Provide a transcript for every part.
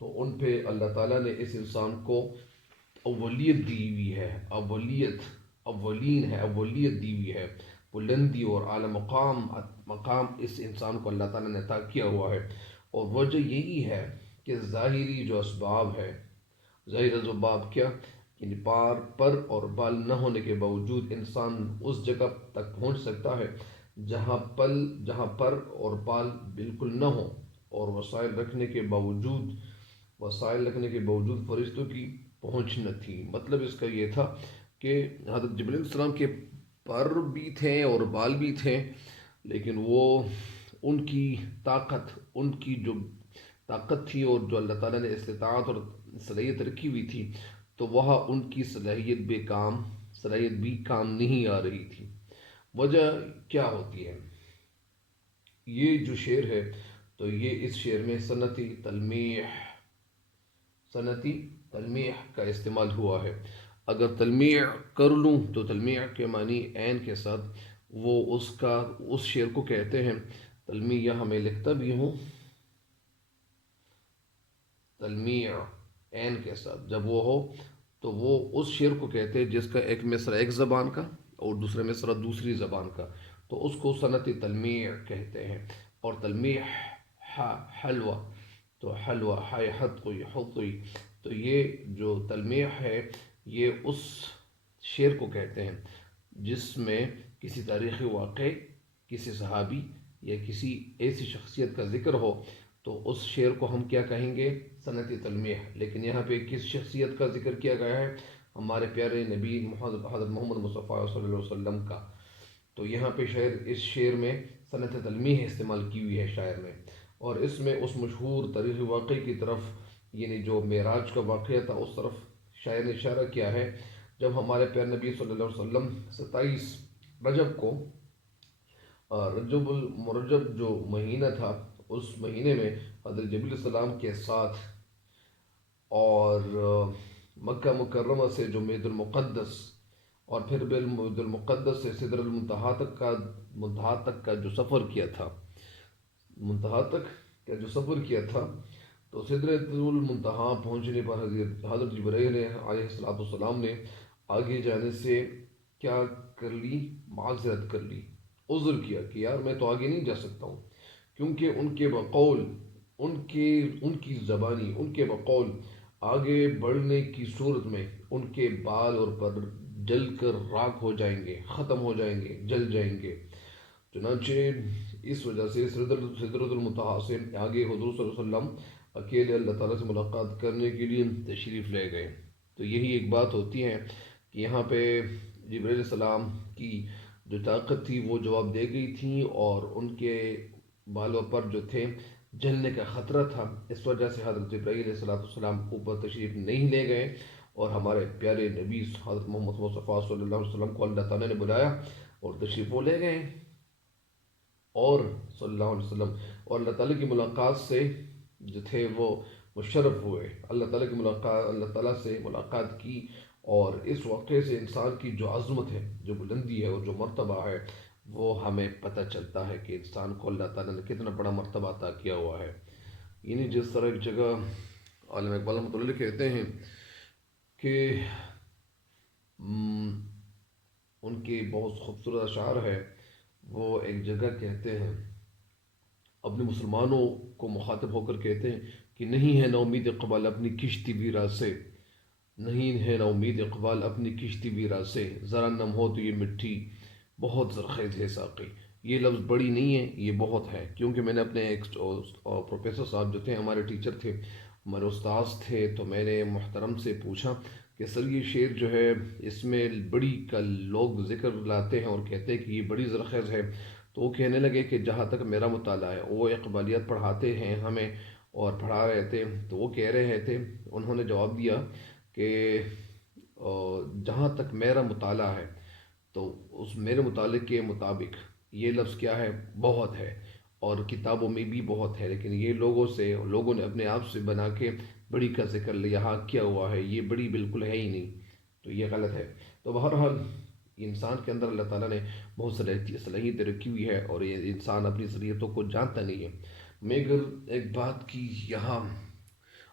تو ان پہ اللہ تعالیٰ نے اس انسان کو اولیت دی ہوئی ہے، اولین ہے، اولیت دی ہوئی ہے، بلندی اور اعلیٰ مقام اس انسان کو اللہ تعالیٰ نے عطا کیا ہوا ہے۔ اور وجہ یہی ہے کہ ظاہری جو اسباب ہے، ظاہر اسباب کیا، یعنی پر اور بال نہ ہونے کے باوجود انسان اس جگہ تک پہنچ سکتا ہے جہاں پر اور بال بالکل نہ ہوں، اور وسائل رکھنے کے باوجود فرشتوں کی پہنچ نہ تھی۔ مطلب اس کا یہ تھا کہ حضرت جبرائیل علیہ السلام کے پر بھی تھے اور بال بھی تھے، لیکن وہ ان کی جو طاقت تھی اور جو اللہ تعالیٰ نے استطاعت اور صلاحیت رکھی ہوئی تھی، تو وہاں ان کی صلاحیت بھی کام نہیں آ رہی تھی۔ وجہ کیا ہوتی ہے؟ یہ جو شعر ہے تو یہ اس شعر میں صنعتی تلمیح کا استعمال ہوا ہے۔ اگر تلمیح کر لوں تو تلمیح کے معنی عین کے ساتھ وہ اس شعر کو کہتے ہیں۔ تلمیح یہاں میں لکھتا بھی ہوں، تلمیح عین کے ساتھ جب وہ ہو تو وہ اس شعر کو کہتے ہیں جس کا ایک مصرع ایک زبان کا اور دوسرا مصرع دوسری زبان کا، تو اس کو صنعتی تلمیح کہتے ہیں۔ اور تلمیح حلوہ، تو حلوہ حطوی، تو یہ جو تلمیح ہے یہ اس شعر کو کہتے ہیں جس میں کسی تاریخی واقعے، کسی صحابی یا کسی ایسی شخصیت کا ذکر ہو، تو اس شعر کو ہم کیا کہیں گے؟ صنعتی تلمیح۔ لیکن یہاں پہ کس شخصیت کا ذکر کیا گیا ہے؟ ہمارے پیارے نبی حضرت محمد مصطفیٰ صلی اللہ علیہ وسلم کا۔ تو یہاں پہ اس شعر میں صنعت تلمیح استعمال کی ہوئی ہے شاعر نے، اور اس میں اس مشہور تاریخی واقعے کی طرف، یعنی جو معراج کا واقعہ تھا، اس طرف شاعر نے اشارہ کیا ہے۔ جب ہمارے پیارے نبی صلی اللہ علیہ وسلم 27 رجب کو، رجب المرجب جو مہینہ تھا، اس مہینے میں حضرت جبرائیل علیہ السلام کے ساتھ اور مکہ مکرمہ سے جو بیت المقدس اور پھر بیت المقدس سے سدرۃ المنتہا تک کا جو سفر کیا تھا، تو سدرۃ المنتہا پہنچنے پر حضرت جبرائیل علیہ السلام نے آگے جانے سے کیا کر لی؟ معذرت کر لی، عذر کیا کہ یار میں تو آگے نہیں جا سکتا ہوں، کیونکہ ان کے بقول، ان کی زبانی، ان کے بقول آگے بڑھنے کی صورت میں ان کے بال اور پر جل کر راکھ ہو جائیں گے، ختم ہو جائیں گے، جل جائیں گے۔ چنانچہ اس وجہ سے سدرۃ المنتہا سے آگے حضور صلی اللہ علیہ وسلم اکیلے اللہ تعالیٰ سے ملاقات کرنے کے لیے تشریف لے گئے۔ تو یہی ایک بات ہوتی ہے کہ یہاں پہ جبرائیل علیہ السلام کی جو طاقت تھی وہ جواب دے گئی تھی، اور ان کے بالوں پر جو تھے جلنے کا خطرہ تھا، اس وجہ سے حضرت جبرائیل علیہ السلام اوپر تشریف نہیں لے گئے، اور ہمارے پیارے نبی حضرت محمد مصطفیٰ صلی اللہ علیہ وسلم کو اللہ تعالیٰ نے بلایا اور تشریف وہ لے گئے، اور صلی اللہ علیہ وسلم اور اللہ تعالیٰ کی ملاقات سے جو تھے وہ مشرف ہوئے، اللہ تعالیٰ سے ملاقات کی۔ اور اس واقعے سے انسان کی جو عظمت ہے، جو بلندی ہے اور جو مرتبہ ہے، وہ ہمیں پتہ چلتا ہے کہ انسان کو اللہ تعالیٰ نے کتنا بڑا مرتبہ عطا کیا ہوا ہے۔ یعنی جس طرح ایک جگہ عالم اقبال رحمۃ اللہ علیہ کہتے ہیں کہ ان کے بہت خوبصورت اشعار ہے، وہ ایک جگہ کہتے ہیں، اپنے مسلمانوں کو مخاطب ہو کر کہتے ہیں کہ نہیں ہے نا امید اقبال اپنی کشتی ویرا سے، نہیں ہے نا امید اقبال اپنی کشتی ویرا سے، ذرا نم ہو تو یہ مٹھی بہت زرخیز ہے ساقی۔ یہ لفظ بڑی نہیں ہے، یہ بہت ہے، کیونکہ میں نے اپنے ایک پروفیسر صاحب جو تھے، ہمارے ٹیچر تھے، ہمارے استاذ تھے، تو میں نے محترم سے پوچھا کہ سر یہ شعر جو ہے اس میں بڑی کا لوگ ذکر لاتے ہیں اور کہتے ہیں کہ یہ بڑی زرخیز ہے، تو وہ کہنے لگے کہ جہاں تک میرا مطالعہ ہے، وہ اقبالیات پڑھاتے ہیں ہمیں اور پڑھا رہے تھے، تو وہ کہہ رہے تھے، انہوں نے جواب دیا کہ جہاں تک میرا مطالعہ ہے، تو اس میرے مطالعے کے مطابق یہ لفظ کیا ہے؟ بہت ہے، اور کتابوں میں بھی بہت ہے، لیکن یہ لوگوں نے اپنے آپ سے بنا کے بڑی کا ذکر یہاں کیا ہوا ہے، یہ بڑی بالکل ہے ہی نہیں، تو یہ غلط ہے۔ تو بہرحال انسان کے اندر اللہ تعالیٰ نے بہت صلاحیت رکھی ہوئی ہے، اور یہ انسان اپنی صلاحیتوں کو جانتا نہیں ہے۔ میں اگر ایک بات کی یہاں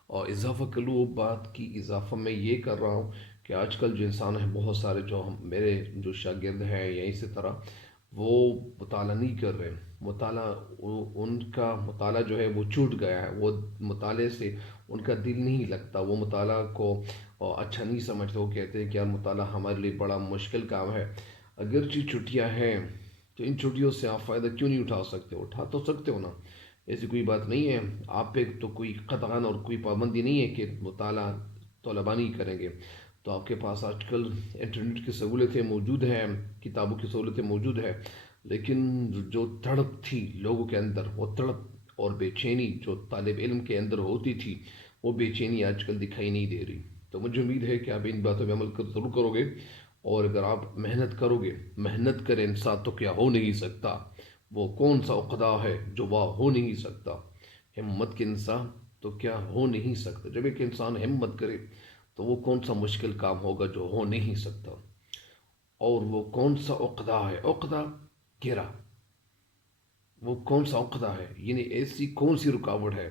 اور اضافہ کر لوں بات کی، اضافہ میں یہ کر رہا ہوں کہ آج کل جو انسان ہیں بہت سارے جو میرے جو شاگرد ہیں یا اسی طرح وہ مطالعہ نہیں کر رہے، مطالعہ ان کا مطالعہ جو ہے وہ چھوٹ گیا ہے، وہ مطالعے سے ان کا دل نہیں لگتا، وہ مطالعہ کو اچھا نہیں سمجھتے، وہ کہتے ہیں کہ یار مطالعہ ہمارے لیے بڑا مشکل کام ہے۔ اگرچہ چھٹیاں ہیں تو ان چھٹیوں سے آپ فائدہ کیوں نہیں اٹھا سکتے؟ اٹھا تو سکتے ہو نا، ایسی کوئی بات نہیں ہے، آپ پہ تو کوئی قطعاً اور کوئی پابندی نہیں ہے کہ مطالعہ طلباء نہیں کریں گے۔ تو آپ کے پاس آج کل انٹرنیٹ کی سہولتیں موجود ہیں، کتابوں کی سہولتیں موجود ہیں، لیکن جو تڑپ تھی لوگوں کے اندر، وہ تڑپ اور بے چینی جو طالب علم کے اندر ہوتی تھی، وہ بے چینی آج کل دکھائی نہیں دے رہی۔ تو مجھے امید ہے کہ آپ ان باتوں پہ عمل ضرور کرو گے، اور اگر آپ محنت کرو گے، محنت کرے انسان تو کیا ہو نہیں سکتا، وہ کون سا عقدہ ہے جو وہ ہو نہیں سکتا؟ ہمت کے انسان تو کیا ہو نہیں سکتا؟ جب ایک انسان ہمت کرے تو وہ کون سا مشکل کام ہوگا جو ہو نہیں سکتا؟ اور وہ کون سا عقدہ ہے، عقدہ گرا، وہ کون سا عقدہ ہے، یعنی ایسی کون سی رکاوٹ ہے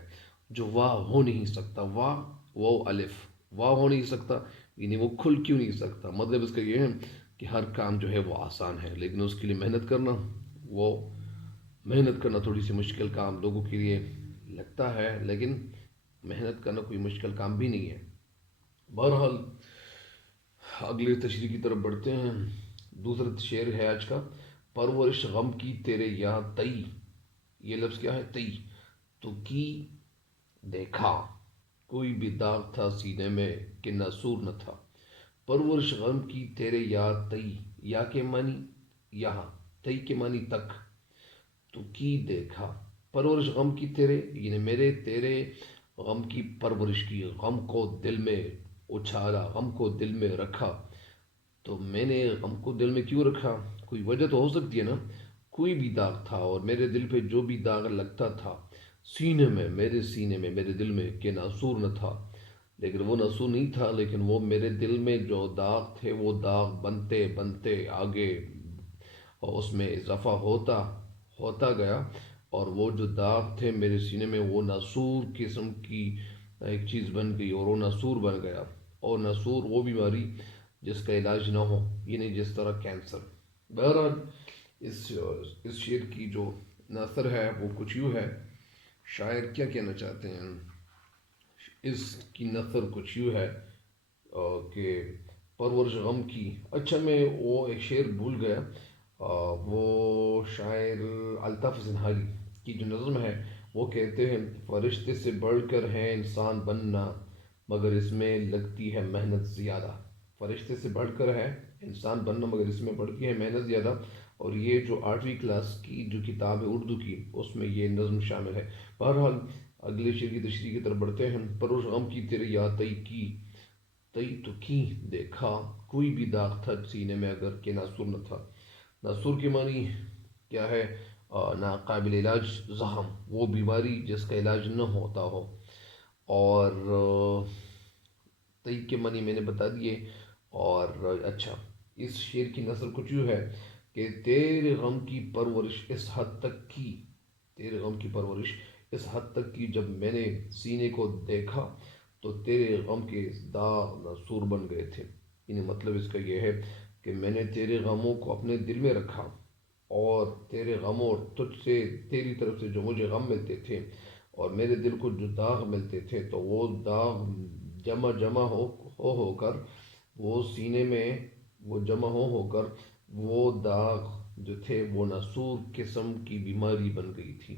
جو واہ ہو نہیں سکتا؟ واہ، واو الف، واہ ہو نہیں سکتا، یعنی وہ کھل کیوں نہیں سکتا؟ مطلب اس کا یہ ہے کہ ہر کام جو ہے وہ آسان ہے، لیکن اس کے لیے محنت کرنا، وہ محنت کرنا تھوڑی سی مشکل کام لوگوں کے لیے لگتا ہے، لیکن محنت کرنا کوئی مشکل کام بھی نہیں ہے۔ بہرحال اگلے تشریح کی طرف بڑھتے ہیں۔ دوسرا شعر ہے آج کا: پرورش غم کی تیرے یاد تئی، یہ لفظ کیا ہے؟ تئی، تو کی دیکھا، کوئی بھی داغ تھا سینے میں کہ ناسور نہ تھا۔ پرورش غم کی تیرے یاد تئی، یا کے معنی یہاں، تئی کے معنی تک، تو کی دیکھا، پرورش غم کی تیرے، یعنی میرے تیرے غم کی پرورش کی، غم کو دل میں اچھالا، غم کو دل میں رکھا۔ تو میں نے غم کو دل میں کیوں رکھا؟ کوئی وجہ تو ہو سکتی ہے نا، کوئی بھی داغ تھا، اور میرے دل پہ جو بھی داغ لگتا تھا سینے میں، میرے سینے میں، میرے دل میں، کہ ناسور نہ تھا، لیکن وہ ناسور نہیں تھا، لیکن وہ میرے دل میں جو داغ تھے وہ داغ بنتے بنتے آگے، اور اس میں اضافہ ہوتا ہوتا گیا، اور وہ جو داغ تھے میرے سینے میں وہ ناسور قسم کی ایک چیز بن گئی، اور وہ ناسور بن گیا۔ اور ناسور وہ بیماری جس کا علاج نہ ہو، یعنی جس طرح کینسر۔ بہرحال اس شعر کی جو نثر ہے وہ کچھ یوں ہے، شاعر کیا کہنا چاہتے ہیں؟ اس کی نثر کچھ یوں ہے کہ پرورش غم کی، اچھا میں وہ ایک شعر بھول گیا، وہ شاعر الطاف زنہاری کی جو نظم ہے وہ کہتے ہیں: فرشتے سے بڑھ کر ہے انسان بننا، مگر اس میں لگتی ہے محنت زیادہ۔ فرشتے سے بڑھ کر ہے انسان بننا، مگر اس میں پڑتی ہے محنت زیادہ۔ اور یہ جو 8ویں کلاس کی جو کتاب ہے اردو کی، اس میں یہ نظم شامل ہے۔ بہرحال اگلے شعر کی تشریح کی طرف بڑھتے ہیں۔ پرورش غم کی تیرے یاد تئی کی، تئی تو کی دیکھا، کوئی بھی داغ تھا سینے میں اگر کہ ناسور نہ تھا۔ ناسور کے معنی کیا ہے؟ ناقابل علاج زخم، وہ بیماری جس کا علاج نہ ہوتا ہو۔ اور تئی کے معنی میں نے بتا دیے۔ اور اچھا، اس شعر کی نثر کچھ یوں ہے کہ تیرے غم کی پرورش اس حد تک کی، تیرے غم کی پرورش اس حد تک کی، جب میں نے سینے کو دیکھا تو تیرے غم کے داغ ناسور بن گئے تھے۔ یعنی مطلب اس کا یہ ہے کہ میں نے تیرے غموں کو اپنے دل میں رکھا، اور تیرے غموں اور تجھ سے، تیری طرف سے جو مجھے غم ملتے تھے اور میرے دل کو جو داغ ملتے تھے، تو وہ داغ جمع جمع ہو کر وہ سینے میں، وہ جمع ہو کر وہ داغ جو تھے وہ ناسور قسم کی بیماری بن گئی تھی۔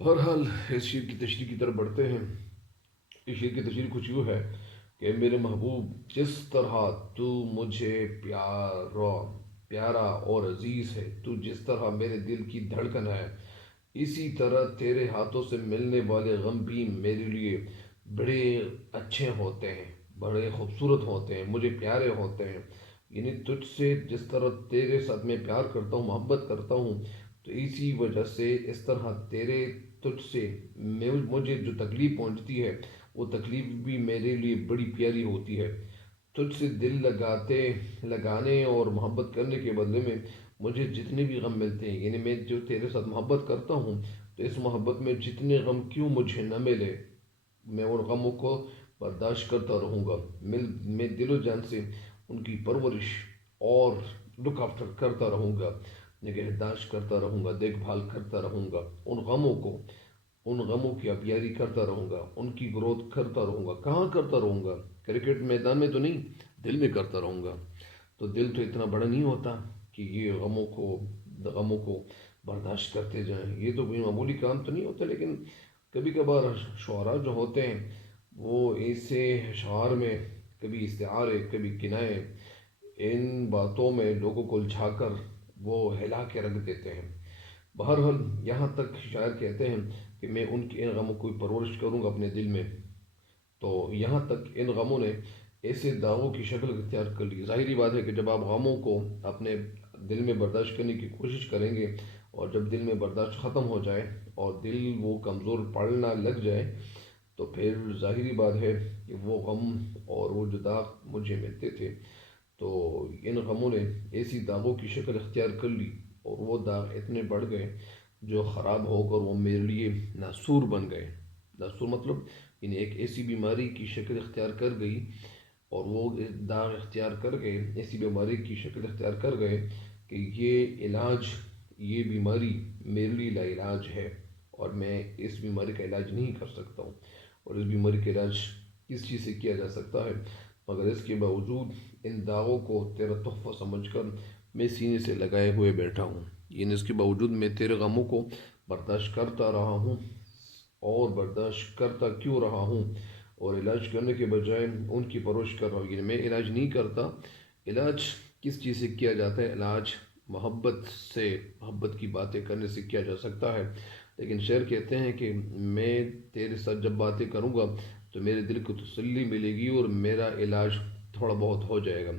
بہرحال اس شعر کی تشریح کی طرف بڑھتے ہیں۔ اس شعر کی تشریح کچھ یوں ہے کہ میرے محبوب، جس طرح تو مجھے پیارا اور عزیز ہے، تو جس طرح میرے دل کی دھڑکن ہے، اسی طرح تیرے ہاتھوں سے ملنے والے غم بھی میرے لیے بڑے اچھے ہوتے ہیں، بڑے خوبصورت ہوتے ہیں، مجھے پیارے ہوتے ہیں۔ یعنی تجھ سے جس طرح تیرے ساتھ میں پیار کرتا ہوں، محبت کرتا ہوں، تو اسی وجہ سے اس طرح تجھ سے مجھے جو تکلیف پہنچتی ہے وہ تکلیف بھی میرے لیے بڑی پیاری ہوتی ہے۔ تجھ سے دل لگانے اور محبت کرنے کے بدلے میں مجھے جتنے بھی غم ملتے ہیں، یعنی میں جو تیرے ساتھ محبت کرتا ہوں، تو اس محبت میں جتنے غم کیوں مجھے نہ ملے، میں ان غموں کو برداشت کرتا رہوں گا، میں دل و جان سے ان کی پرورش اور لک آفٹر کرتا رہوں گا، نگہداشت کرتا رہوں گا، دیکھ بھال کرتا رہوں گا، ان غموں کی آبیاری کرتا رہوں گا، ان کی گروتھ کرتا رہوں گا۔ کہاں کرتا رہوں گا؟ کرکٹ میدان میں تو نہیں، دل میں کرتا رہوں گا۔ تو دل تو اتنا بڑا نہیں ہوتا کہ یہ غموں کو برداشت کرتے جائیں، یہ تو کوئی معمولی کام تو نہیں ہوتا، لیکن کبھی کبھار شعراء جو ہوتے ہیں وہ ایسے اشعار میں کبھی استعارے کبھی کنائے ان باتوں میں لوگوں کو الجھا کر وہ ہلا کے رکھ دیتے ہیں۔ بہرحال یہاں تک شاعر کہتے ہیں کہ میں ان غموں کو پرورش کروں گا اپنے دل میں، تو یہاں تک ان غموں نے ایسے داغوں کی شکل اختیار کر لی۔ ظاہری بات ہے کہ جب آپ غموں کو اپنے دل میں برداشت کرنے کی کوشش کریں گے اور جب دل میں برداشت ختم ہو جائے اور دل وہ کمزور پڑنا لگ جائے تو پھر ظاہری بات ہے کہ وہ غم اور وہ جو داغ مجھے ملتے تھے تو ان غموں نے ایسی داغوں کی شکل اختیار کر لی اور وہ داغ اتنے بڑھ گئے جو خراب ہو کر وہ میرے لیے ناسور بن گئے۔ ناسور مطلب انہیں ایک ایسی بیماری کی شکل اختیار کر گئی اور وہ داغ اختیار کر گئے، ایسی بیماری کی شکل اختیار کر گئے کہ یہ بیماری میرے لیے لا علاج ہے اور میں اس بیماری کا علاج نہیں کر سکتا ہوں، اور اس بیماری کا علاج کس چیز سے کیا جا سکتا ہے مگر اس کے باوجود ان داغوں کو تیرا تحفہ سمجھ کر میں سینے سے لگائے ہوئے بیٹھا ہوں، یعنی اس کے باوجود میں تیرے غموں کو برداشت کرتا رہا ہوں اور برداشت کرتا کیوں رہا ہوں اور علاج کرنے کے بجائے ان کی پرورش کر رہا ہوں، یعنی میں علاج نہیں کرتا۔ علاج کس چیز سے کیا جاتا ہے؟ علاج محبت کی باتیں کرنے سے کیا جا سکتا ہے، لیکن شعر کہتے ہیں کہ میں تیرے ساتھ جب باتیں کروں گا تو میرے دل کو تسلی ملے گی اور میرا علاج تھوڑا بہت ہو جائے گا،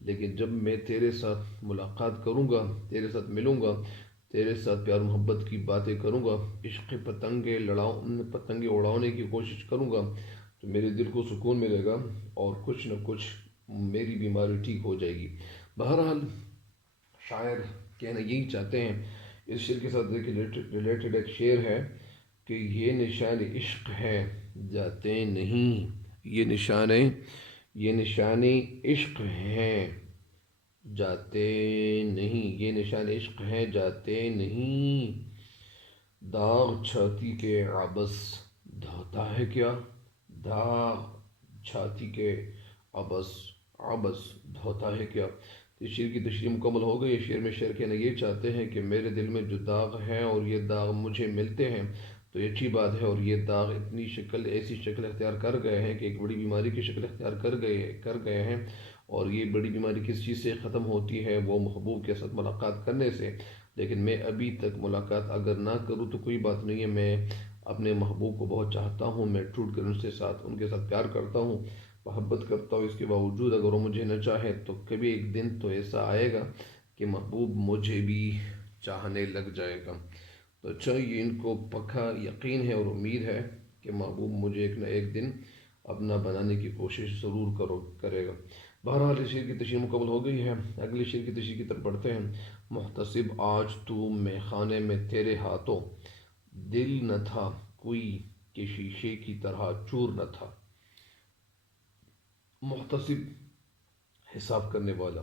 لیکن جب میں تیرے ساتھ ملاقات کروں گا، تیرے ساتھ ملوں گا، تیرے ساتھ پیار محبت کی باتیں کروں گا، عشق پتنگیں اڑانے کی کوشش کروں گا تو میرے دل کو سکون ملے گا اور کچھ نہ کچھ میری بیماری ٹھیک ہو جائے گی۔ بہرحال شاعر کہنا یہی چاہتے ہیں۔ اس شعر کے ساتھ ریلیٹڈ ایک شعر ہے کہ یہ نشان عشق ہے جاتے نہیں، یہ نشان عشق ہیں جاتے نہیں، یہ نشان عشق ہیں جاتے نہیں، داغ چھاتی کے عبث دھوتا ہے کیا، داغ چھاتی کے عبث دھوتا ہے کیا۔ اس شعر کی تشریح مکمل ہو گئی۔ شعر میں شعر کہنا یہ چاہتے ہیں کہ میرے دل میں جو داغ ہیں اور یہ داغ مجھے ملتے ہیں تو یہ اچھی بات ہے، اور یہ داغ ایسی شکل اختیار کر گئے ہیں کہ ایک بڑی بیماری کی شکل اختیار کر گئے ہیں، اور یہ بڑی بیماری کس چیز سے ختم ہوتی ہے؟ وہ محبوب کے ساتھ ملاقات کرنے سے۔ لیکن میں ابھی تک ملاقات اگر نہ کروں تو کوئی بات نہیں ہے، میں اپنے محبوب کو بہت چاہتا ہوں، میں ٹوٹ کر ان کے ساتھ پیار کرتا ہوں، محبت کرتا ہوں، اس کے باوجود اگر وہ مجھے نہ چاہے تو کبھی ایک دن تو ایسا آئے گا کہ محبوب مجھے بھی چاہنے لگ جائے گا۔ تو اچھا، یہ ان کو پکا یقین ہے اور امید ہے کہ محبوب مجھے ایک نہ ایک دن اپنا بنانے کی کوشش ضرور کرے گا۔ بہرحال اس شعر کی تشریح مکمل ہو گئی ہے۔ اگلے شعر کی تشریح کی طرف بڑھتے ہیں۔ محتسب آج تو میں خانے میں تیرے ہاتھوں، دل نہ تھا کوئی کہ شیشے کی طرح چور نہ تھا۔ محتسب حساب کرنے والا،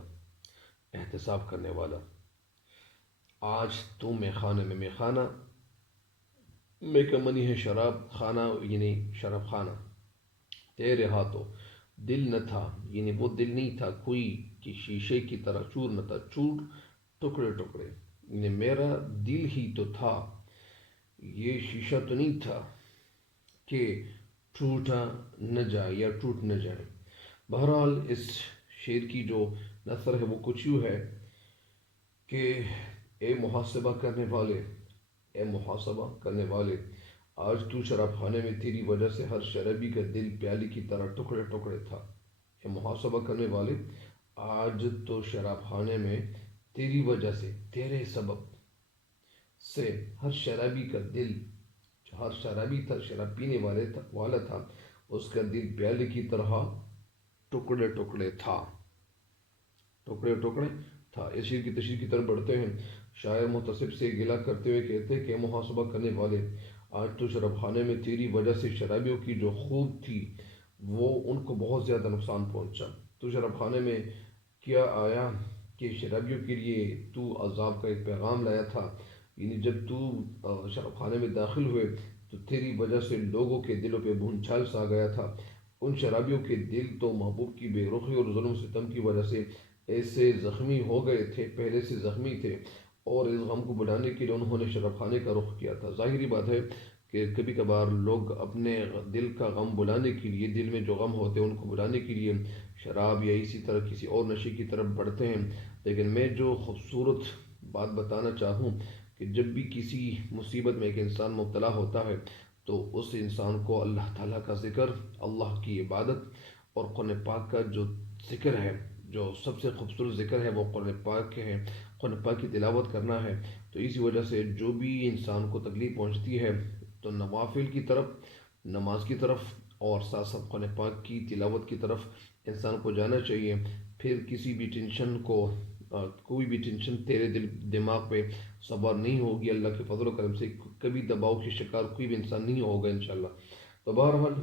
احتساب کرنے والا، آج تو میں خانے میں خانہ میں کا منی ہے شراب خانہ، یعنی شراب خانہ، تیرے ہاتھوں، دل نہ تھا یعنی وہ دل نہیں تھا کوئی کہ شیشے کی طرح چور نہ تھا، چور ٹکڑے ٹکڑے، یعنی میرا دل ہی تو تھا، یہ شیشہ تو نہیں تھا کہ ٹوٹا نہ جائے یا ٹوٹ نہ جائے۔ بہرحال اس شعر کی جو نثر ہے وہ کچھ یوں ہے کہ اے محاسبہ کرنے والے، آج تو شراب خانے میں تیری وجہ سے ہر شرابی کا دل پیالی کی طرح ٹکڑے ٹکڑے تھا۔ اے محاسبہ کرنے والے، آج تو شراب خانے میں تیری وجہ سے، تیرے سبب سے ہر شرابی کا دل، ہر شرابی تھا، شراب پینے والا تھا، اس کا دل پیالے کی طرح ٹکڑے ٹکڑے تھا، ٹکڑے ٹکڑے تھا۔ اس شعر کی تشریح کی طرف بڑھتے ہیں۔ شاعر محتسب سے گلہ کرتے ہوئے کہتے ہیں کہ محاسبہ کرنے والے، آج تو شراب خانے میں تیری وجہ سے شرابیوں کی جو خوب تھی وہ ان کو بہت زیادہ نقصان پہنچا۔ تو شراب خانے میں کیا آیا کہ شرابیوں کے لیے تو عذاب کا ایک پیغام لایا تھا، یعنی جب تو شراب خانے میں داخل ہوئے تو تیری وجہ سے لوگوں کے دلوں پہ بھونچال سا گیا تھا۔ ان شرابیوں کے دل تو محبوب کی بے رخی اور ظلم و ستم کی وجہ سے ایسے زخمی ہو گئے تھے، پہلے سے زخمی تھے، اور اس غم کو بڑھانے کے لیے انہوں نے شراب خانے کا رخ کیا تھا۔ ظاہری بات ہے کہ کبھی کبھار لوگ اپنے دل کا غم بلانے کے لیے، دل میں جو غم ہوتے ہیں ان کو بلانے کے لیے شراب یا اسی طرح کسی اور نشے کی طرف بڑھتے ہیں، لیکن میں جو خوبصورت بات بتانا چاہوں کہ جب بھی کسی مصیبت میں ایک انسان مبتلا ہوتا ہے تو اس انسان کو اللہ تعالیٰ کا ذکر، اللہ کی عبادت اور قرآن پاک کا جو ذکر ہے، جو سب سے خوبصورت ذکر ہے وہ قرآن پاک کے ہے، قرآن پاک کی تلاوت کرنا ہے۔ تو اسی وجہ سے جو بھی انسان کو تکلیف پہنچتی ہے تو نوافل کی طرف، نماز کی طرف اور ساتھ ساتھ قرآن پاک کی تلاوت کی طرف انسان کو جانا چاہیے۔ پھر کسی بھی ٹینشن کو، کوئی بھی ٹینشن تیرے دماغ پہ سوار نہیں ہوگی، اللہ کے فضل و کرم سے کبھی دباؤ کے شکار کوئی بھی انسان نہیں ہوگا انشاءاللہ۔ تو بہرحال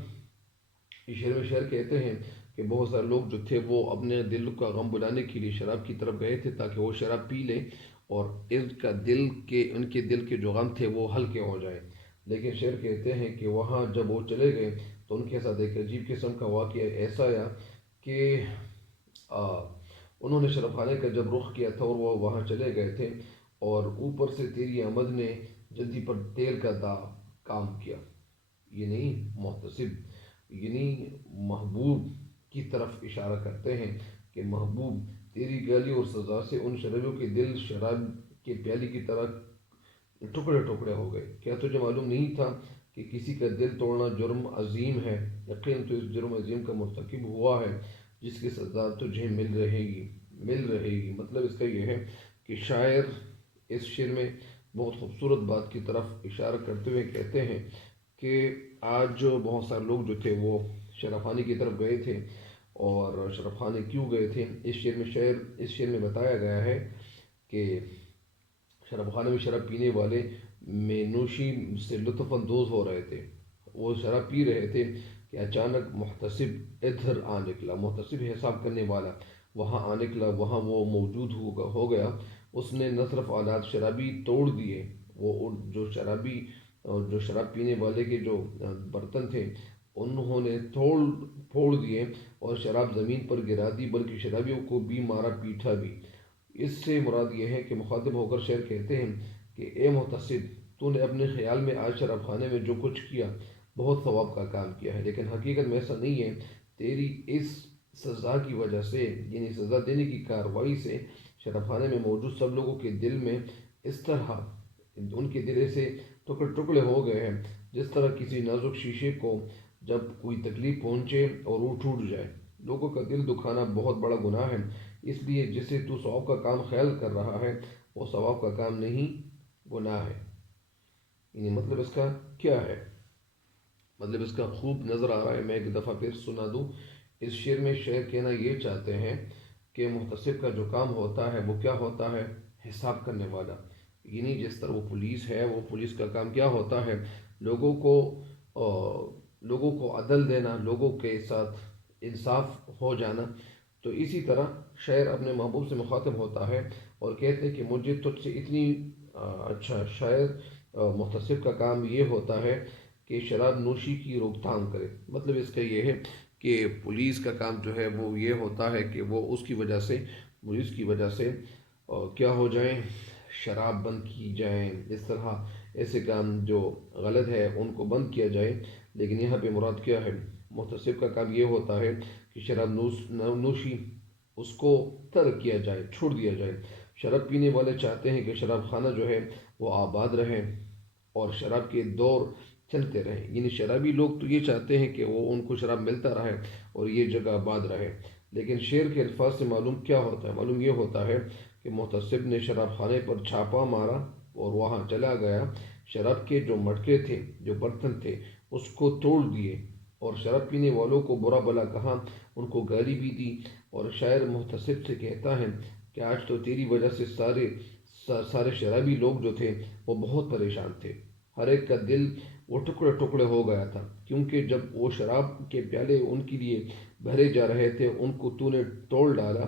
شعر میں شعر کہتے ہیں کہ بہت سارے لوگ جو تھے وہ اپنے دل کا غم بلانے کے لیے شراب کی طرف گئے تھے تاکہ وہ شراب پی لیں اور ان کے دل کے جو غم تھے وہ ہلکے ہو جائیں، لیکن شعر کہتے ہیں کہ وہاں جب وہ چلے گئے تو ان کے ساتھ ایک عجیب قسم کا واقعہ ایسا آیا کہ انہوں نے شراب خانے کا جب رخ کیا تھا اور وہ وہاں چلے گئے تھے اور اوپر سے تیری آمد نے جلدی پر تیل کا کام کیا، یعنی محتسب، یعنی محبوب کی طرف اشارہ کرتے ہیں کہ محبوب تیری گالی اور سزا سے ان شرابیوں کے دل شراب کے پیالی کی طرح ٹکڑے ٹکڑے ہو گئے۔ کیا تجھے معلوم نہیں تھا کہ کسی کا دل توڑنا جرم عظیم ہے؟ یقین تو اس جرم عظیم کا مرتکب ہوا ہے جس کی سزا تجھے مل رہے گی۔ مطلب اس کا یہ ہے کہ شاعر اس شعر میں بہت خوبصورت بات کی طرف اشارہ کرتے ہوئے کہتے ہیں کہ آج جو بہت سارے لوگ جو تھے وہ شراب خانے کی طرف گئے تھے، اور شراب خانے کیوں گئے تھے؟ اس شعر میں بتایا گیا ہے کہ شراب خانے میں شراب پینے والے میں نوشی سے لطف اندوز ہو رہے تھے، وہ شراب پی رہے تھے کہ اچانک محتسب ادھر آ نکلا۔ محتسب حساب کرنے والا وہاں آ نکلا، وہاں وہ موجود ہو گیا۔ اس نے نہ صرف آلات شرابی توڑ دیے، وہ جو شراب پینے والے کے جو برتن تھے انہوں نے پھوڑ دیے اور شراب زمین پر گرا دی، بلکہ شرابیوں کو بھی مارا پیٹا بھی۔ اس سے مراد یہ ہے کہ مخاطب ہو کر شعر کہتے ہیں کہ اے محتسب، تو نے اپنے خیال میں آج شراب خانے میں جو کچھ کیا بہت ثواب کا کام کیا ہے، لیکن حقیقت میں ایسا نہیں ہے۔ تیری اس سزا کی وجہ سے، یعنی سزا دینے کی کارروائی سے، شراب خانے میں موجود سب لوگوں کے دل میں اس طرح ان کے دل سے ٹکڑے ہو گئے ہیں جس طرح کسی نازک شیشے کو جب کوئی تکلیف پہنچے اور وہ ٹوٹ جائے۔ لوگوں کا دل دکھانا بہت بڑا گناہ ہے، اس لیے جسے تو ثواب کا کام خیال کر رہا ہے وہ ثواب کا کام نہیں، گناہ ہے۔ یعنی مطلب اس کا کیا ہے؟ مطلب اس کا خوب نظر آ رہا ہے، میں ایک دفعہ پھر سنا دوں۔ اس شعر میں شاعر کہنا یہ چاہتے ہیں کہ محتسب کا جو کام ہوتا ہے وہ کیا ہوتا ہے؟ حساب کرنے والا، یعنی جس طرح وہ پولیس ہے، وہ پولیس کا کام کیا ہوتا ہے؟ لوگوں کو عدل دینا، لوگوں کے ساتھ انصاف ہو جانا۔ تو اسی طرح شاعر اپنے محبوب سے مخاطب ہوتا ہے اور کہتے ہیں کہ مجھے تجھ سے اتنی اچھا شاعر محتسب کا کام یہ ہوتا ہے کہ شراب نوشی کی روک تھام کرے۔ مطلب اس کا یہ ہے کہ پولیس کا کام جو ہے وہ یہ ہوتا ہے کہ وہ پولیس کی وجہ سے کیا ہو جائیں، شراب بند کی جائیں، اس طرح ایسے کام جو غلط ہے ان کو بند کیا جائے۔ لیکن یہاں پہ مراد کیا ہے؟ محتسب کا کام یہ ہوتا ہے کہ شراب نوشی اس کو ترک کیا جائے، چھوڑ دیا جائے۔ شراب پینے والے چاہتے ہیں کہ شراب خانہ جو ہے وہ آباد رہے اور شراب کے دور چلتے رہیں، یعنی شرابی لوگ تو یہ چاہتے ہیں کہ وہ ان کو شراب ملتا رہے اور یہ جگہ آباد رہے۔ لیکن شعر کے الفاظ سے معلوم کیا ہوتا ہے؟ معلوم یہ ہوتا ہے کہ محتسب نے شراب خانے پر چھاپا مارا اور وہاں چلا گیا، شراب کے جو مٹکے تھے، جو برتن تھے، اس کو توڑ دیے اور شراب پینے والوں کو برا بلا کہا، ان کو گالی بھی دی۔ اور شاعر محتسب سے کہتا ہے کہ آج تو تیری وجہ سے سارے شرابی لوگ جو تھے وہ بہت پریشان تھے، ہر ایک کا دل وہ ٹکڑے ٹکڑے ہو گیا تھا، کیونکہ جب وہ شراب کے پیالے ان کے لیے بھرے جا رہے تھے ان کو تو نے توڑ ڈالا،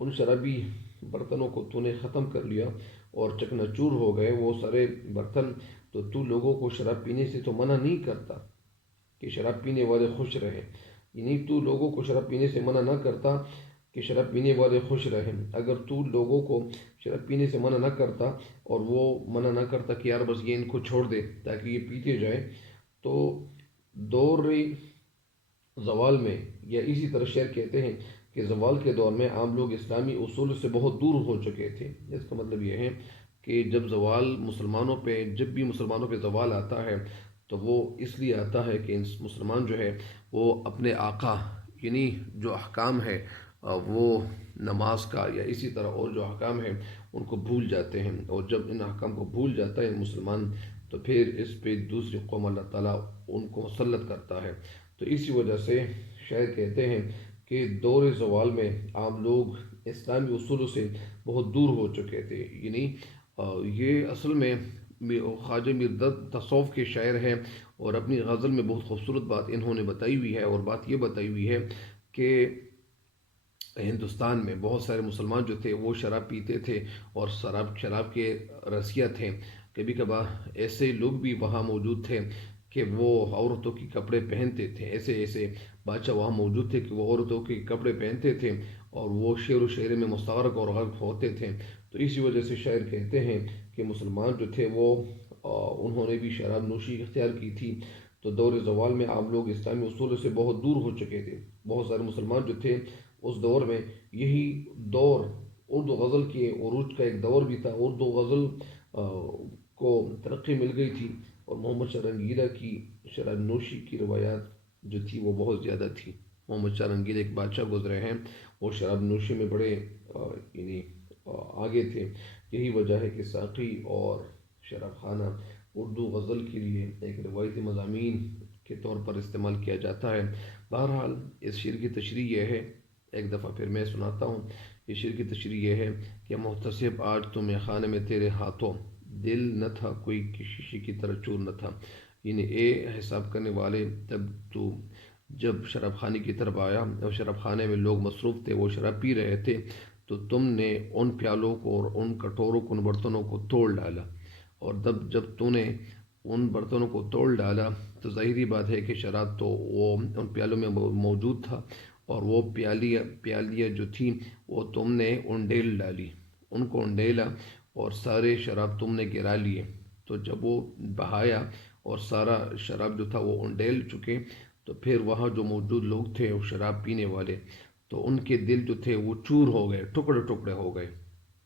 ان شرابی برتنوں کو تو نے ختم کر لیا اور چکنا چور ہو گئے وہ سارے برتن۔ تو لوگوں کو شراب پینے سے تو منع نہیں کرتا کہ شراب پینے والے خوش رہیں، یعنی تو لوگوں کو شراب پینے سے منع نہ کرتا کہ شراب پینے والے خوش رہیں۔ اگر تو لوگوں کو شراب پینے سے منع نہ کرتا اور وہ منع نہ کرتا کہ یار بس یہ ان کو چھوڑ دے تاکہ یہ پیتے جائیں، تو دور زوال میں، یا اسی طرح شعر کہتے ہیں کہ زوال کے دور میں عام لوگ اسلامی اصول سے بہت دور ہو چکے تھے۔ اس کا مطلب یہ ہے کہ جب زوال مسلمانوں پہ، جب بھی مسلمانوں پہ زوال آتا ہے تو وہ اس لیے آتا ہے کہ مسلمان جو ہے وہ اپنے آقا، یعنی جو احکام ہے وہ نماز کا یا اسی طرح اور جو احکام ہیں ان کو بھول جاتے ہیں، اور جب ان احکام کو بھول جاتا ہے مسلمان تو پھر اس پہ دوسری قوم اللہ تعالیٰ ان کو مسلط کرتا ہے۔ تو اسی وجہ سے شاعر کہتے ہیں کہ دور زوال میں عام لوگ اسلامی اصولوں سے بہت دور ہو چکے تھے، یعنی یہ اصل میں خواجہ میرداد تصوف کے شاعر ہیں، اور اپنی غزل میں بہت خوبصورت بات انہوں نے بتائی ہوئی ہے، اور بات یہ بتائی ہوئی ہے کہ ہندوستان میں بہت سارے مسلمان جو تھے وہ شراب پیتے تھے اور شراب کے رسیہ تھے۔ کبھی کبھار ایسے لوگ بھی وہاں موجود تھے کہ وہ عورتوں کے کپڑے پہنتے تھے، ایسے بادشاہ وہاں موجود تھے کہ وہ عورتوں کے کپڑے پہنتے تھے اور وہ شعر و شاعری میں مستغرق اور غرق ہوتے تھے۔ تو اسی وجہ سے شاعر کہتے ہیں کہ مسلمان جو تھے وہ انہوں نے بھی شراب نوشی اختیار کی تھی۔ تو دور زوال میں عام لوگ اسلامی اصولوں سے بہت دور ہو چکے تھے۔ بہت سارے مسلمان جو تھے اس دور میں، یہی دور اردو غزل کے عروج کا ایک دور بھی تھا۔ اردو غزل کو ترقی مل گئی تھی، اور محمد شاہ رنگیلا کی شراب نوشی کی روایات جو تھی وہ بہت زیادہ تھی۔ محمد شاہ رنگیلا ایک بادشاہ گزرے ہیں، وہ شراب نوشی میں بڑے یعنی آگے تھے۔ یہی وجہ ہے کہ ساقی اور شراب خانہ اردو غزل کے لیے ایک روایتی مضامین کے طور پر استعمال کیا جاتا ہے۔ بہرحال اس شعر کی تشریح یہ ہے، ایک دفعہ پھر میں سناتا ہوں۔ اس شعر کی تشریح یہ ہے کہ محتسب آج تو میں خانے میں تیرے ہاتھوں، دل نہ تھا کوئی کہ شیشے کی طرح چور نہ تھا، یعنی اے حساب کرنے والے، جب شراب خانے کی طرف آیا اور شراب خانے میں لوگ مصروف تھے، وہ شراب پی رہے تھے، تو تم نے ان پیالوں کو اور ان کٹوروں کو، ان برتنوں کو توڑ ڈالا، اور جب تو نے ان برتنوں کو توڑ ڈالا تو ظاہری بات ہے کہ شراب تو وہ ان پیالوں میں موجود تھا، اور وہ پیالیاں جو تھیں وہ تم نے انڈیل ڈالی، ان کو انڈیلا، اور سارے شراب تم نے گرا لیے۔ تو جب وہ بہایا اور سارا شراب جو تھا وہ انڈیل چکے، تو پھر وہاں جو موجود لوگ تھے وہ شراب پینے والے، تو ان کے دل جو تھے وہ چور ہو گئے، ٹکڑے ٹکڑے ہو گئے،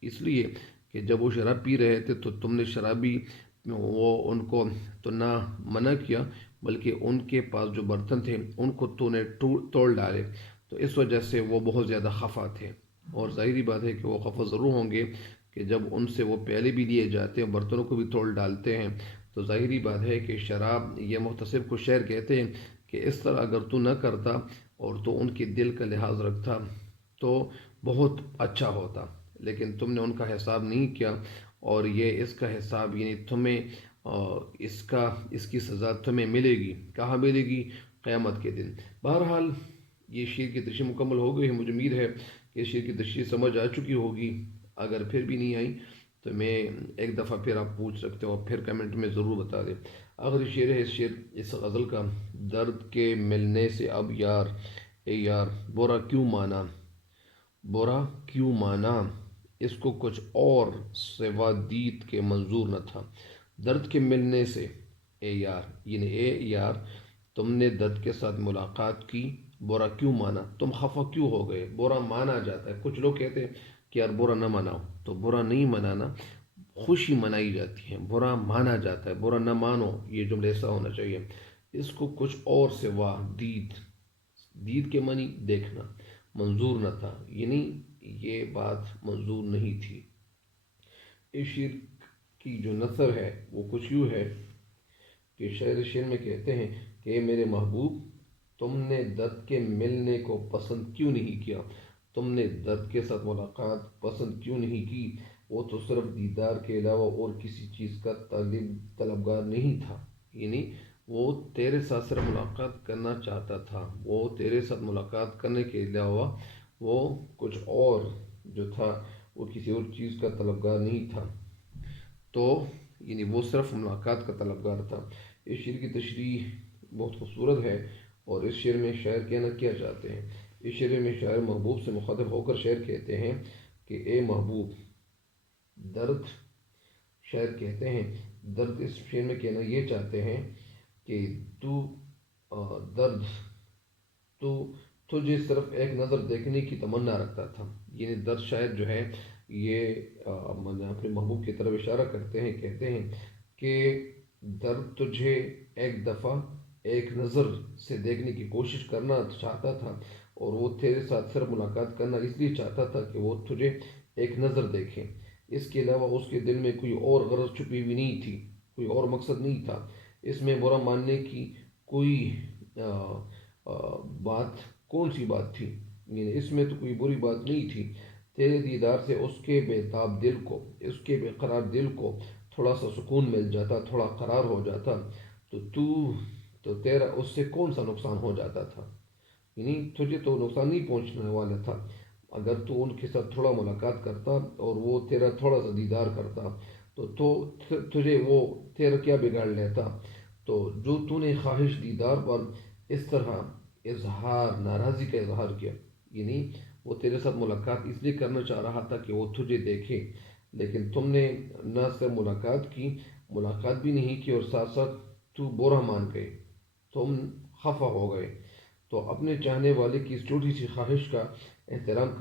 اس لیے کہ جب وہ شراب پی رہے تھے تو تم نے شرابی وہ ان کو تو نہ منع کیا، بلکہ ان کے پاس جو برتن تھے ان کو تو نے توڑ ڈالے۔ تو اس وجہ سے وہ بہت زیادہ خفا تھے، اور ظاہری بات ہے کہ وہ خفا ضرور ہوں گے کہ جب ان سے وہ پیالے بھی لیے جاتے ہیں، برتنوں کو بھی توڑ ڈالتے ہیں، تو ظاہری بات ہے کہ شراب، یہ محتسب کو شعر کہتے ہیں کہ اس طرح اگر تو نہ کرتا اور تو ان کے دل کا لحاظ رکھتا تو بہت اچھا ہوتا، لیکن تم نے ان کا حساب نہیں کیا، اور یہ اس کا حساب یعنی تمہیں اس کی سزا تمہیں ملے گی۔ کہاں ملے گی؟ قیامت کے دن۔ بہرحال یہ شعر کی تشریح مکمل ہو گئی ہے، مجھے امید ہے کہ اس شعر کی تشریح سمجھ آ چکی ہوگی۔ اگر پھر بھی نہیں آئی تو میں ایک دفعہ پھر آپ پوچھ سکتے ہو، پھر کمنٹ میں ضرور بتا دیں۔ آخری شعر ہے اس غزل کا: درد کے ملنے سے اب یار، اے یار برا کیوں مانا، برا کیوں مانا، اس کو کچھ اور سوا دید کے منظور نہ تھا۔ درد کے ملنے سے، اے یار یعنی اے یار تم نے درد کے ساتھ ملاقات کی، برا کیوں مانا، تم خفا کیوں ہو گئے۔ برا مانا جاتا ہے، کچھ لوگ کہتے ہیں کہ یار برا نہ مناؤ، تو برا نہیں منانا، خوشی منائی جاتی ہے، برا مانا جاتا ہے، برا نہ مانو، یہ جملہ ایسا ہونا چاہیے۔ اس کو کچھ اور سوا دید کے معنی دیکھنا، منظور نہ تھا، یعنی یہ بات منظور نہیں تھی۔ اس شعر کی جو نثر ہے وہ کچھ یوں ہے کہ شعر میں کہتے ہیں کہ اے میرے محبوب، تم نے درد کے ملنے کو پسند کیوں نہیں کیا، تم نے درد کے ساتھ ملاقات پسند کیوں نہیں کی، وہ تو صرف دیدار کے علاوہ اور کسی چیز کا طلبگار نہیں تھا، یعنی وہ تیرے ساتھ صرف ملاقات کرنا چاہتا تھا، وہ تیرے ساتھ ملاقات کرنے کے علاوہ وہ کچھ اور جو تھا وہ کسی اور چیز کا طلبگار نہیں تھا۔ تو یعنی وہ صرف ملاقات کا طلبگار تھا۔ اس شعر کی تشریح بہت خوبصورت ہے، اور اس شعر میں شاعر کہنا کیا چاہتے ہیں؟ اس شعر میں شاعر محبوب سے مخاطب ہو کر شعر کہتے ہیں کہ اے محبوب درد، شاعر کہتے ہیں درد، اس شعر میں کہنا یہ چاہتے ہیں کہ تو درد، تو تجھے صرف ایک نظر دیکھنے کی تمنا رکھتا تھا۔ یعنی درد شاعر جو ہے یہ اپنے محبوب کی طرف اشارہ کرتے ہیں، کہتے ہیں کہ درد تجھے ایک دفعہ ایک نظر سے دیکھنے کی کوشش کرنا چاہتا تھا، اور وہ تیرے ساتھ صرف ملاقات کرنا اس لیے چاہتا تھا کہ وہ تجھے ایک نظر دیکھے۔ اس کے علاوہ اس کے دل میں کوئی اور غرض چھپی ہوئی نہیں تھی، کوئی اور مقصد نہیں تھا۔ اس میں برا ماننے کی کوئی بات کون سی بات تھی؟ یعنی اس میں تو کوئی بری بات نہیں تھی۔ تیرے دیدار سے اس کے بے تاب دل کو، اس کے بے قرار دل کو تھوڑا سا سکون مل جاتا، تھوڑا قرار ہو جاتا، تو تیرا اس سے کون سا نقصان ہو جاتا تھا؟ یعنی تجھے تو نقصان نہیں پہنچنے والا تھا اگر تو ان کے ساتھ تھوڑا ملاقات کرتا اور وہ تیرا تھوڑا سا دیدار کرتا، تو تجھے وہ تیرا کیا بگاڑ لیتا؟ تو جو تو نے خواہش دیدار پر اس طرح اظہار ناراضی کا اظہار کیا، یعنی وہ تیرے ساتھ ملاقات اس لیے کرنا چاہ رہا تھا کہ وہ تجھے دیکھے، لیکن تم نے نہ صرف ملاقات کی، ملاقات بھی نہیں کی، اور ساتھ ساتھ تو برا مان گئے، تم خفا ہو گئے۔ تو اپنے چاہنے والے کی اس چھوٹی سی خواہش کا احترام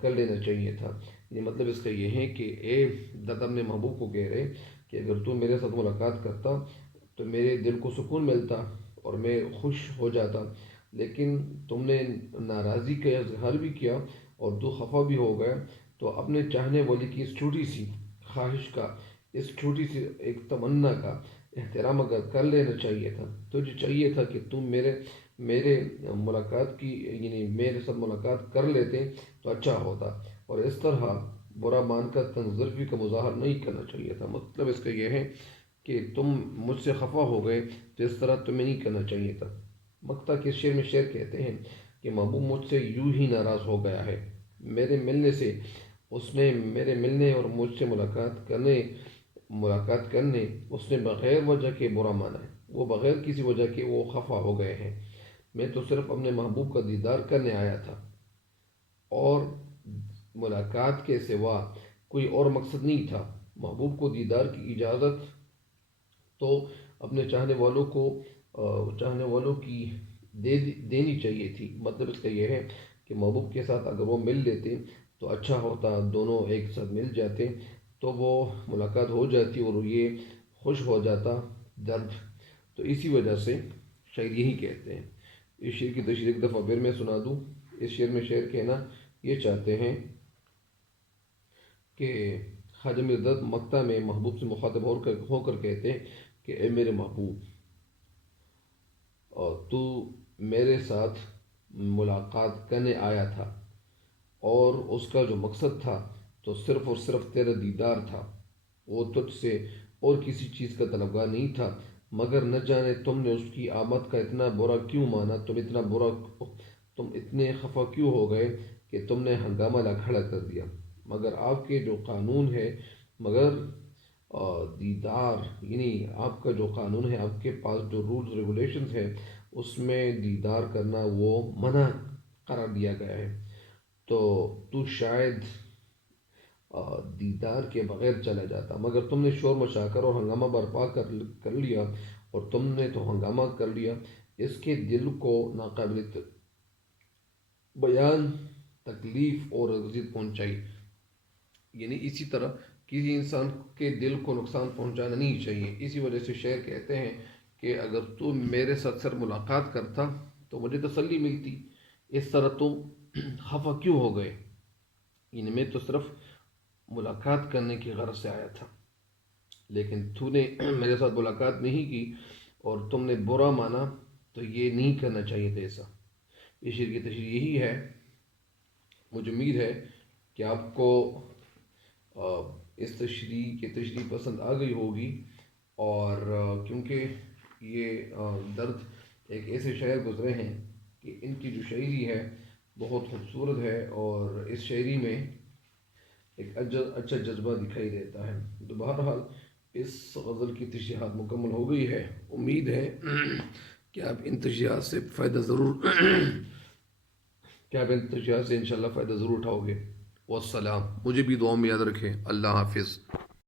کر لینا چاہیے تھا۔ یہ مطلب اس کا یہ ہے کہ اے دادا اپنے محبوب کو کہہ رہے کہ اگر تو میرے ساتھ ملاقات کرتا تو میرے دل کو سکون ملتا اور میں خوش ہو جاتا، لیکن تم نے ناراضی کا اظہار بھی کیا اور تو خفا بھی ہو گیا۔ تو اپنے چاہنے والے کی اس چھوٹی سی خواہش کا، اس چھوٹی سی ایک تمنا کا احترام اگر کر لینا چاہیے تھا، تجھے چاہیے تھا کہ تم میرے ملاقات کی، یعنی میرے ساتھ ملاقات کر لیتے تو اچھا ہوتا، اور اس طرح برا مان کر تنظرفی کا مظاہر نہیں کرنا چاہیے تھا۔ مطلب اس کا یہ ہے کہ تم مجھ سے خفا ہو گئے تو اس طرح تمہیں نہیں کرنا چاہیے تھا۔ مقطع کے شعر میں شعر کہتے ہیں کہ محبوب مجھ سے یوں ہی ناراض ہو گیا ہے، میرے ملنے سے، اس نے میرے ملنے اور مجھ سے ملاقات کرنے اس نے بغیر وجہ کے برا مانا ہے، وہ بغیر کسی وجہ کے وہ خفا ہو گئے ہیں۔ میں تو صرف اپنے محبوب کا دیدار کرنے آیا تھا، اور ملاقات کے سوا کوئی اور مقصد نہیں تھا۔ محبوب کو دیدار کی اجازت تو اپنے چاہنے والوں کی دینی چاہیے تھی۔ مطلب اس کا یہ ہے کہ محبوب کے ساتھ اگر وہ مل لیتے تو اچھا ہوتا، دونوں ایک ساتھ مل جاتے تو وہ ملاقات ہو جاتی اور یہ خوش ہو جاتا درد۔ تو اسی وجہ سے شاعر یہی کہتے ہیں۔ اس شعر کی تشریح ایک دفعہ پھر میں سنا دوں۔ اس شعر میں شاعر کہنا یہ چاہتے ہیں کہ خواجہ میرداد مقطع میں محبوب سے مخاطب ہو کر کہتے ہیں کہ اے میرے محبوب، اور تو میرے ساتھ ملاقات کرنے آیا تھا، اور اس کا جو مقصد تھا تو صرف اور صرف تیرا دیدار تھا، وہ تجھ سے اور کسی چیز کا طلبگار نہیں تھا، مگر نہ جانے تم نے اس کی آمد کا اتنا برا کیوں مانا، تم اتنے خفا کیوں ہو گئے کہ تم نے ہنگامہ لا کھڑا کر دیا۔ مگر آپ کے جو قانون ہے، مگر دیدار، یعنی آپ کا جو قانون ہے، آپ کے پاس جو رولز ریگولیشنز ہے، اس میں دیدار کرنا وہ منع قرار دیا گیا ہے۔ تو شاید دیدار کے بغیر چلا جاتا، مگر تم نے شور مچا کر اور ہنگامہ برپا کر لیا، اور تم نے تو ہنگامہ کر لیا، اس کے دل کو ناقابل بیان تکلیف اور اذیت پہنچائی۔ یعنی اسی طرح کسی انسان کے دل کو نقصان پہنچانا نہیں چاہیے۔ اسی وجہ سے شاعر کہتے ہیں کہ اگر تم میرے ساتھ صرف ملاقات کرتا تو مجھے تسلی ملتی، اس طرح تم خفا کیوں ہو گئے؟ یعنی میں تو صرف ملاقات کرنے کی غرض سے آیا تھا، لیکن تو نے میرے ساتھ ملاقات نہیں کی اور تم نے برا مانا، تو یہ نہیں کرنا چاہیے تھا ایسا۔ اس شعر کی تشریح یہی ہے۔ مجھے امید ہے کہ آپ کو اس تشریح پسند آ گئی ہوگی، اور کیونکہ یہ درد ایک ایسے شاعر گزرے ہیں کہ ان کی جو شاعری ہے بہت خوبصورت ہے، اور اس شاعری میں ایک اچھا جذبہ دکھائی دیتا ہے۔ تو بہرحال اس غزل کی تشریحات مکمل ہو گئی ہے، امید ہے کہ آپ ان تشریحات سے فائدہ ضرور انشاءاللہ فائدہ ضرور اٹھاؤ گے۔ والسلام، مجھے بھی دعاؤں میں یاد رکھیں۔ اللہ حافظ۔